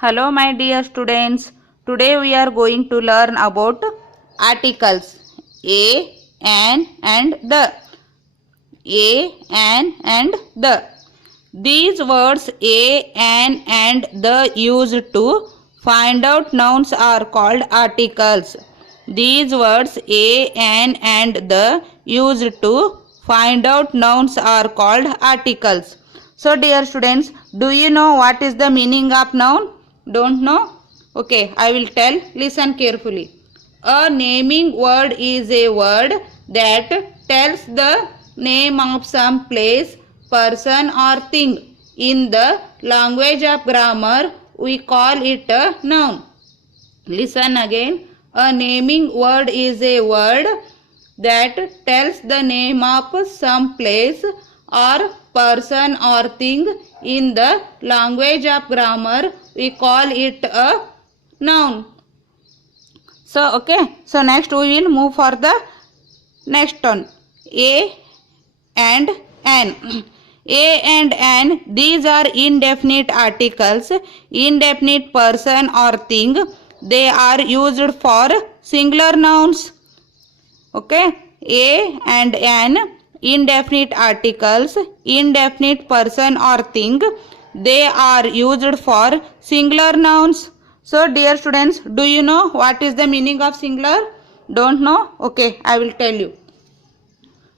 Hello my dear students. Today we are going to learn about articles a, an and the. A, an and the. These words a, an and the used to find out nouns are called articles. These words a, an and the used to find out nouns are called articles. So dear students, do you know what is the meaning of noun? Don't know? Okay, I will tell. Listen carefully. A naming word is a word that tells the name of some place, person or thing. In the language of grammar, we call it a noun. Listen again. A naming word is a word that tells the name of some place or person or thing. In the language of grammar, we call it a noun. So next we will move for the next one. A and an. A and an, these are indefinite articles, indefinite person or thing. They are used for singular nouns. Okay, a and an, indefinite articles, indefinite person or thing. They are used for singular nouns. So dear students, do you know what is the meaning of singular? Don't know? Okay, I will tell you.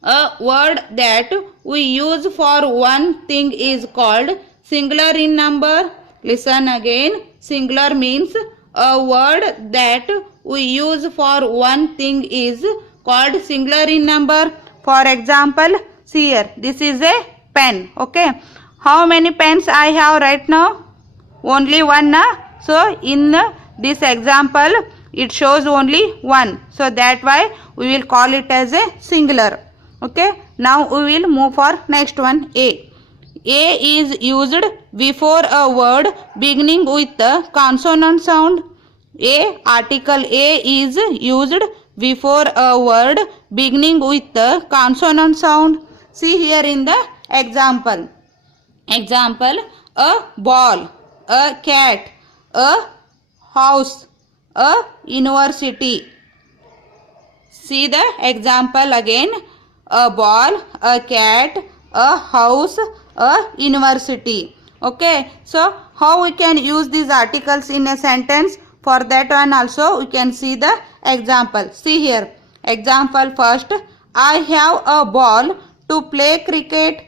A word that we use for one thing is called singular in number. Listen again. Singular means a word that we use for one thing is called singular in number. For example, see here. This is a pen. Okay. How many pens I have right now? Only one. So in this example, it shows only one. So that why we will call it as a singular. Okay, now we will move for next one. A is used before a word beginning with the consonant sound. Article A is used before a word beginning with the consonant sound. See here in the example. A ball, a cat, a house, a university. See the example again. A ball, a cat, a house, a university. Okay, so how we can use these articles in a sentence? For that one also we can see the example. See here. Example first. I have a ball to play cricket.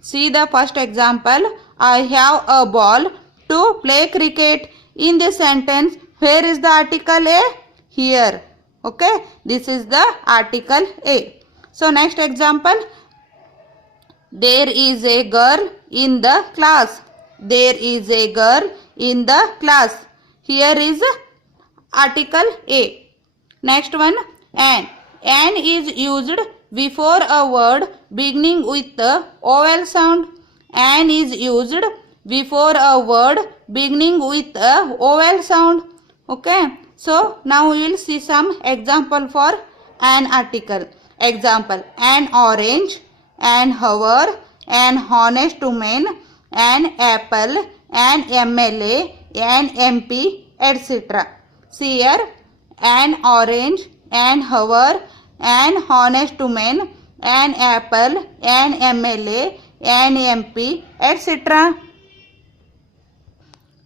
See the first example. I have a ball to play cricket. In this sentence, where is the article A? Here. Okay, this is the article A. So next example, there is a girl in the class. There is a girl in the class. Here is article A. Next one, an. An is used before a word beginning with the vowel sound. An is used before a word beginning with a vowel sound. Okay. So now we will see some example for an article. Example, an orange, an hour, an honest woman, an apple, an MLA, an MP, etc. See here, an orange, an hour, an honest woman, an apple, an MLA, an MP, etc.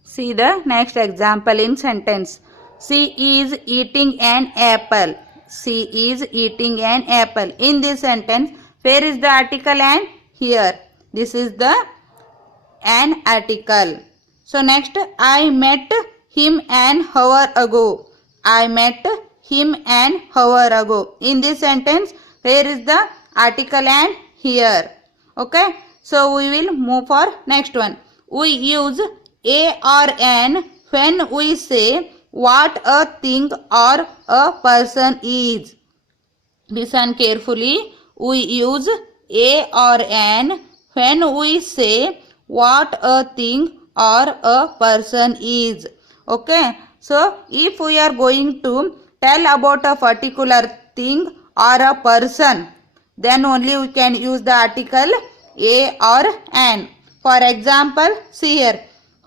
See the next example in sentence. She is eating an apple. She is eating an apple. In this sentence, where is the article an? Here. This is the an article. So next, I met him an hour ago. I met him an hour ago. In this sentence, where is the article an? Here. Okay. So we will move for next one. We use a or an when we say what a thing or a person is. Listen carefully. We use a or an when we say what a thing or a person is. Okay. So if we are going to tell about a particular thing or a person, then only we can use the article a or an. For example, see here.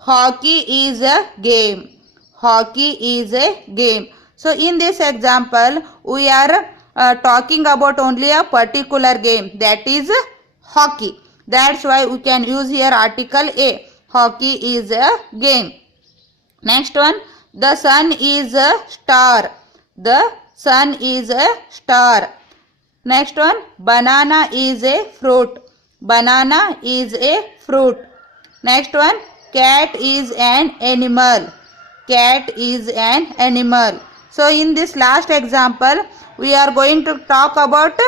hockey is a game. Hockey is a game. So in this example, we are talking about only a particular game, that is hockey. That's why we can use here article A. Hockey is a game. Next one, the sun is a star. The sun is a star. Next one, banana is a fruit. Banana is a fruit. Next one, cat is an animal. Cat is an animal. So in this last example, we are going to talk about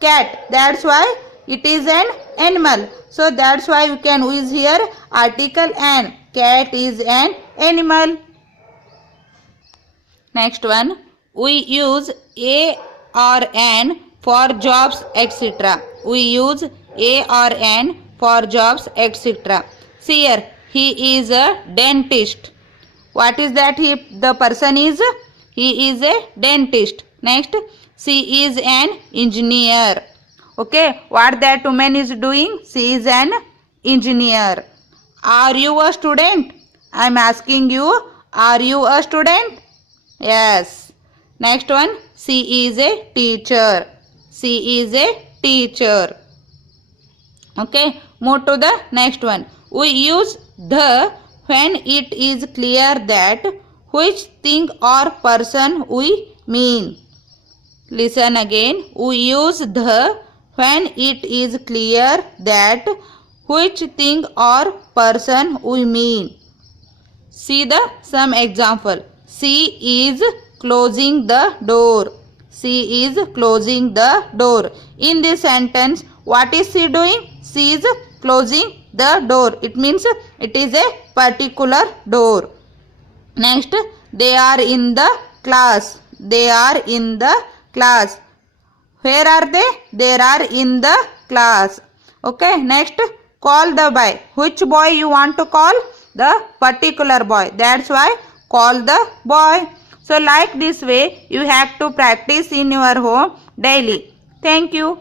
cat. That's why it is an animal. So that's why we can use here article an. Cat is an animal. Next one, we use a or an for jobs, etc. We use a or an for jobs, etc. See here, he is a dentist. What is that the person is? He is a dentist. Next, she is an engineer. Okay, what that woman is doing? She is an engineer. Are you a student? I am asking you, are you a student? Yes. Next one, she is a teacher. She is a teacher. Okay, move to the next one. We use the when it is clear that which thing or person we mean. Listen again. We use the when it is clear that which thing or person we mean. See some example. She is closing the door. She is closing the door. In this sentence, what is she doing? She is closing the door. It means it is a particular door. Next, they are in the class. They are in the class. Where are they? They are in the class. Okay, next, call the boy. Which boy you want to call? The particular boy. That's why call the boy. So like this way, you have to practice in your home daily. Thank you.